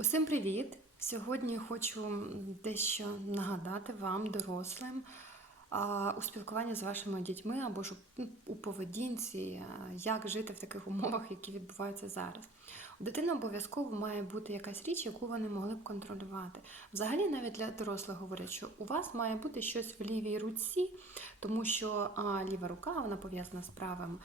Усім привіт! Сьогодні хочу дещо нагадати вам, дорослим, у спілкуванні з вашими дітьми або ж у- поведінці, як жити в таких умовах, які відбуваються зараз. У дитини обов'язково має бути якась річ, яку вони могли б контролювати. Взагалі, навіть для дорослих говорять, що у вас має бути щось в лівій руці, тому що ліва рука вона пов'язана з правим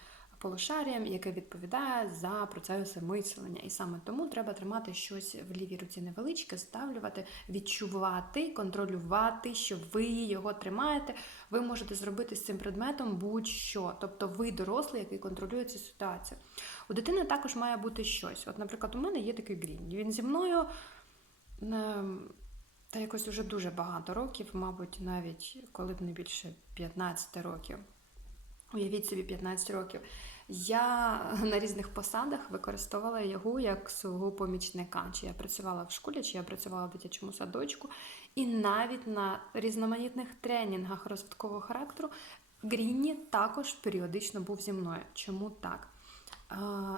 полушарієм, яке відповідає за процеси мислення. І саме тому треба тримати щось в лівій руці невеличке, ставлювати, відчувати, контролювати, що ви його тримаєте. Ви можете зробити з цим предметом будь-що. Тобто ви дорослий, який контролює цю ситуацію. У дитини також має бути щось. От, наприклад, у мене є такий грінь. Він зі мною. ем, Та якось уже дуже багато років, мабуть, навіть коли б не більше 15 років. Уявіть собі 15 років. Я на різних посадах використовувала його як свого помічника. Чи я працювала в школі, чи я працювала в дитячому садочку. І навіть на різноманітних тренінгах розвиткового характеру Грінні також періодично був зі мною. Чому так?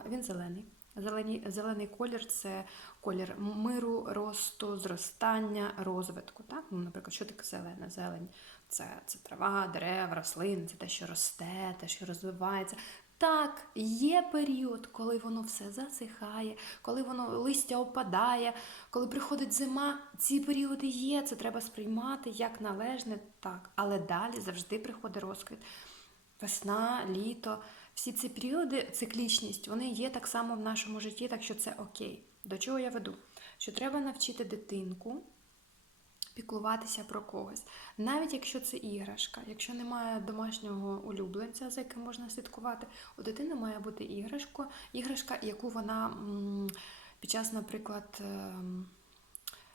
Він зелений. Зелені, зелений колір це колір миру, росту, зростання, розвитку. Так? Ну, наприклад, що таке зелена? Зелень це, це трава, дерева, рослини, це те, що росте, те, що розвивається. Так, є період, коли воно все засихає, коли воно листя опадає, коли приходить зима. Ці періоди є, це треба сприймати як належне, так. Але далі завжди приходить розквіт. Весна, літо, всі ці періоди, циклічність, вони є так само в нашому житті, так що це окей. До чого я веду? Що треба навчити дитинку піклуватися про когось. Навіть якщо це іграшка, якщо немає домашнього улюбленця, за яким можна слідкувати, у дитини має бути іграшка, іграшка, яку вона під час, наприклад, ем,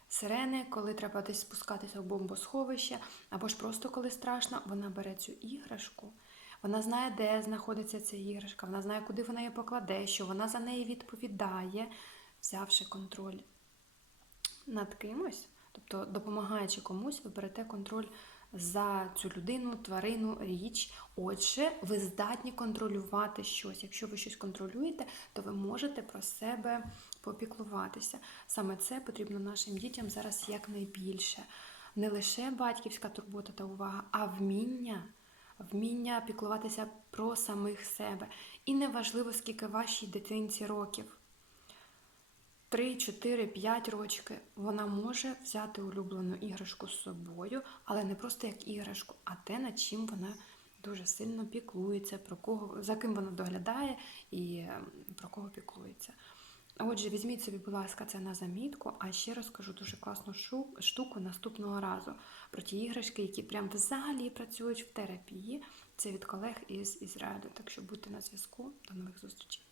сирени, коли треба десь спускатися в бомбосховище, або ж просто коли страшно, вона бере цю іграшку. Вона знає, де знаходиться ця іграшка, вона знає, куди вона її покладе, що вона за неї відповідає, взявши контроль над кимось, тобто допомагаючи комусь, ви берете контроль за цю людину, тварину, річ. Отже, ви здатні контролювати щось. Якщо ви щось контролюєте, то ви можете про себе попіклуватися. Саме це потрібно нашим дітям зараз якнайбільше. Не лише батьківська турбота та увага, а вміння. Вміння піклуватися про самих себе. І неважливо, скільки вашій дитинці років. 3, 4, 5 рочки вона може взяти улюблену іграшку з собою, але не просто як іграшку, а те, над чим вона дуже сильно піклується, про кого, за ким вона доглядає і ем, про кого піклується. Отже, візьміть собі, будь ласка, це на замітку, а ще розкажу дуже класну штуку наступного разу про ті іграшки, які прям взагалі працюють в терапії. Це від колег із Ізраїлю. Так що будьте на зв'язку. До нових зустрічей.